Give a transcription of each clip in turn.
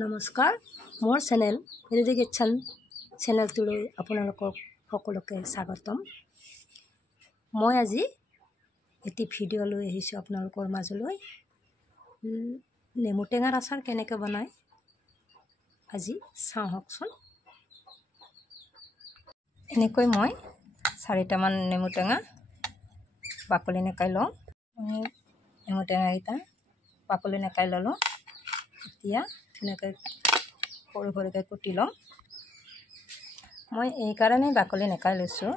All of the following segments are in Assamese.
নমস্কাৰ মোৰ চেনেল হেলদি কিটচেন চেনেলটোলৈ আপোনালোকক সকলোকে স্বাগতম। মই আজি এটি ভিডিঅ' লৈ আহিছোঁ আপোনালোকৰ মাজলৈ। নেমু টেঙাৰ আচাৰ কেনেকৈ বনায় আজি চাওঁ হকচোন। এনেকৈ মই 4টামান নেমু টেঙা বাকলি নেকাই লওঁ। নেমু টেঙাকেইটা বাকলি নেকাই ল'লোঁ। এতিয়া ধুনীয়াকৈ সৰু সৰুকৈ কুটি ল'ম। মই এইকাৰণেই বাকলি নেকাই লৈছোঁ,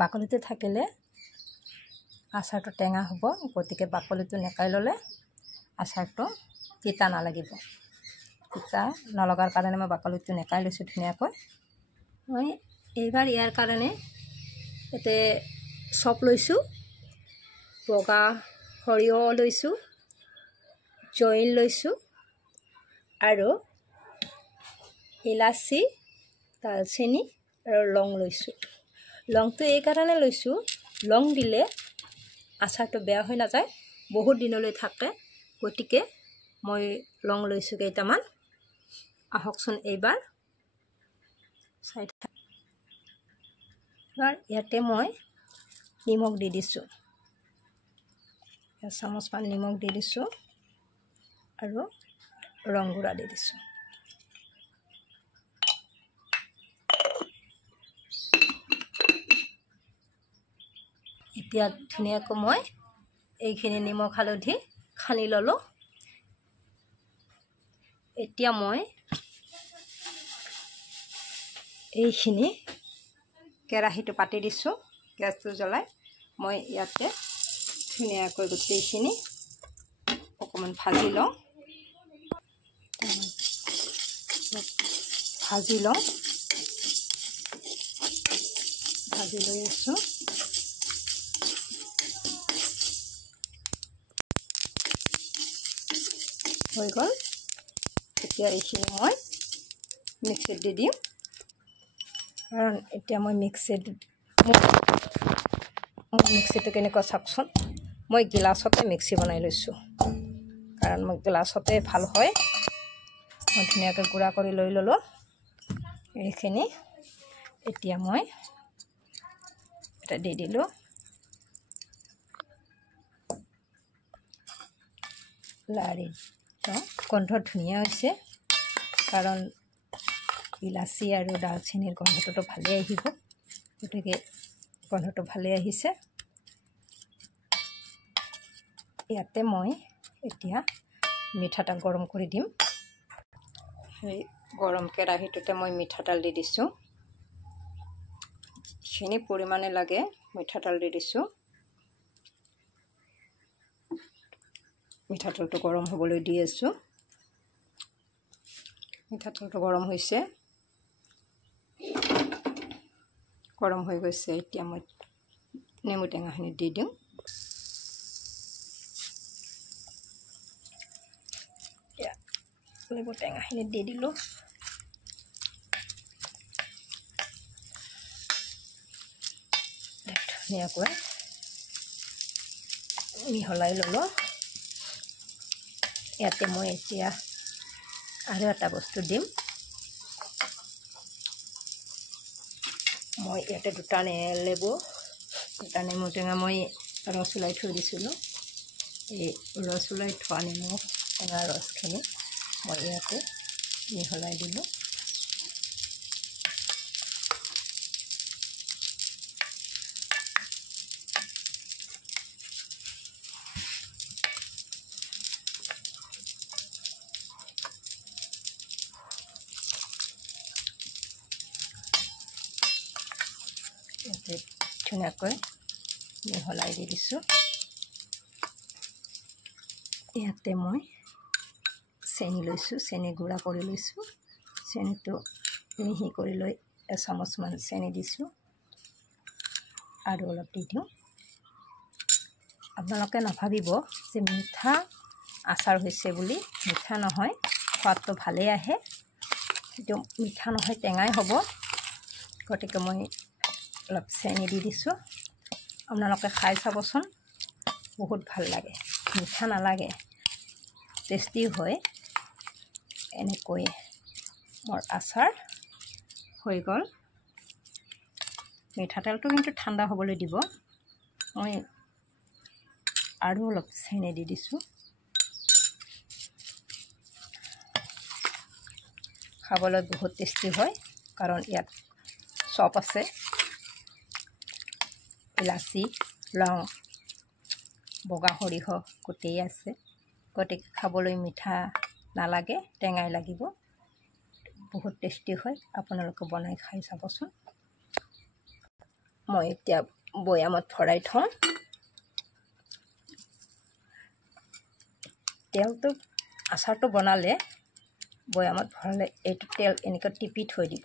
বাকলিটো থাকিলে আচাৰটো টেঙা হ'ব, গতিকে বাকলিটো নেকাই ল'লে আচাৰটো তিতা নালাগিব। তিতা নলগাৰ কাৰণে মই বাকলিটো নেকাই লৈছোঁ ধুনীয়াকৈ। মই এইবাৰ ইয়াৰ কাৰণে ইয়াতে চপ লৈছোঁ, বগা সৰিয়হ লৈছোঁ, জইন লৈছোঁ আৰু ইলাচি, দালচেনি আৰু লং লৈছোঁ। লংটো এইকাৰণে লৈছোঁ, লং দিলে আচাৰটো বেয়া হৈ নাযায়, বহুত দিনলৈ থাকে, গতিকে মই লং লৈছোঁ কেইটামান। আহকচোন এইবাৰ চাই থাক। এবাৰ ইয়াতে মই নিমখ দি দিছোঁ, এচামুচমান নিমখ দি দিছোঁ আৰু ৰং গুড়া দি দিছোঁ। এতিয়া ধুনীয়াকৈ মই এইখিনি নিমখ হালধি সানি ল'লোঁ। এতিয়া মই এইখিনি কেৰাহীটো পাতি দিছোঁ, গেছটো জ্বলাই মই ইয়াতে ধুনীয়াকৈ গোটেইখিনি অকণমান ভাজি লওঁ। ভাজি লৈ আছোঁ। হৈ গ'ল। এতিয়া এইখিনি মই মিক্সিত দি দিম, কাৰণ এতিয়া মই মিক্সিটো কেনেকুৱা চাওকচোন। মই গিলাচতে মিক্সি বনাই লৈছোঁ, কাৰণ মই গিলাচতে ভাল হয়। মই ধুনীয়াকৈ গুড়া কৰি লৈ ল'লোঁ এইখিনি। এতিয়া মই এটা দি দিলোঁ। লাৰি গোন্ধ ধুনীয়া হৈছে, কাৰণ ইলাচি আৰু দালচেনিৰ গোন্ধটোতো ভালেই আহিব, গতিকে গোন্ধটো ভালেই আহিছে। ইয়াতে মই এতিয়া মিঠাতেল গৰম কৰি দিম। সেই গৰম কেৰাহীটোতে মই মিঠাতেল দি দিছোঁ, যিখিনি পৰিমাণে লাগে মিঠাতেল দি দিছোঁ। মিঠাতেলটো গৰম হ'বলৈ দি আছোঁ। মিঠাতেলটো গৰম হৈছে, গৰম হৈ গৈছে। এতিয়া মই নেমু টেঙাখিনি দি দিওঁ। নেমু টেঙাখিনি দি দিলোঁ। ধুনীয়াকৈ মিহলাই ল'লোঁ। ইয়াতে মই এতিয়া আৰু এটা বস্তু দিম। মই ইয়াতে দুটা নেমু টেঙা মই ৰস ওলাই থৈ দিছিলোঁ। এই ৰস ওলাই থোৱা নেমু টেঙা ৰসখিনি মই ইয়াতে মিহলাই দিলোঁ। ইয়াতে ধুনীয়াকৈ মিহলাই দি দিছোঁ। ইয়াতে মই চেনি লৈছোঁ, চেনি গুড়া কৰি লৈছোঁ। চেনিটো মিহি কৰি লৈ এচামুচমান চেনি দিছোঁ আৰু অলপ দি দিওঁ। আপোনালোকে নাভাবিব যে মিঠা আচাৰ হৈছে বুলি, মিঠা নহয়, সোৱাদটো ভালেই আহে। কিন্তু মিঠা নহয়, টেঙাই হ'ব, গতিকে মই অলপ চেনি দি দিছোঁ। আপোনালোকে খাই চাবচোন, বহুত ভাল লাগে, মিঠা নালাগে, টেষ্টি হয়। এনেকৈ মোৰ আচাৰ হৈ গ'ল। মিঠাতেলটো কিন্তু ঠাণ্ডা হ'বলৈ দিব। মই আৰু অলপ চেনি দি দিছোঁ। খাবলৈ বহুত টেষ্টি হয়, কাৰণ ইয়াত চব আছে, ইলাচি, লং, বগা সৰিয়হ গোটেই আছে। গতিকে খাবলৈ মিঠা নালাগে, টেঙাই লাগিব। বহুত টেষ্টি হয়, আপোনালোকে বনাই খাই চাবচোন। মই এতিয়া বৈয়ামত ভৰাই থওঁ। তেলটো আচাৰটো বনালে বৈয়ামত ভৰালে এইটো তেল এনেকৈ টিপি থৈ দিব।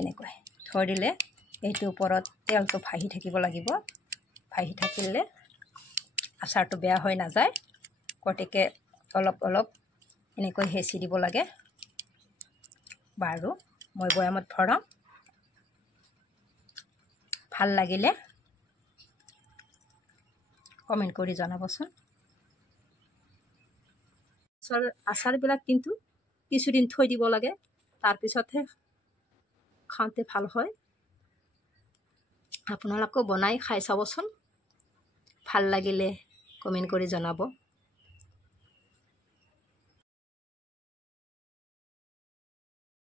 এনেকৈ থৈ দিলে এইটোৰ ওপৰত তেলটো ভাহি থাকিব লাগিব। ভাহি থাকিলে আচাৰটো বেয়া হৈ নাযায়। গতিকে অলপ অলপ এনেকৈ হেঁচি দিব লাগে। বাৰু মই বৈয়ামত ভৰাম। ভাল লাগিলে কমেণ্ট কৰি জনাবচোন। আচাৰবিলাক কিন্তু কিছুদিন থৈ দিব লাগে, তাৰপিছতহে খাওঁতে ভাল হয়। আপোনালোকেও বনাই খাই চাবচোন। ভাল লাগিলে কমেণ্ট কৰি জনাব।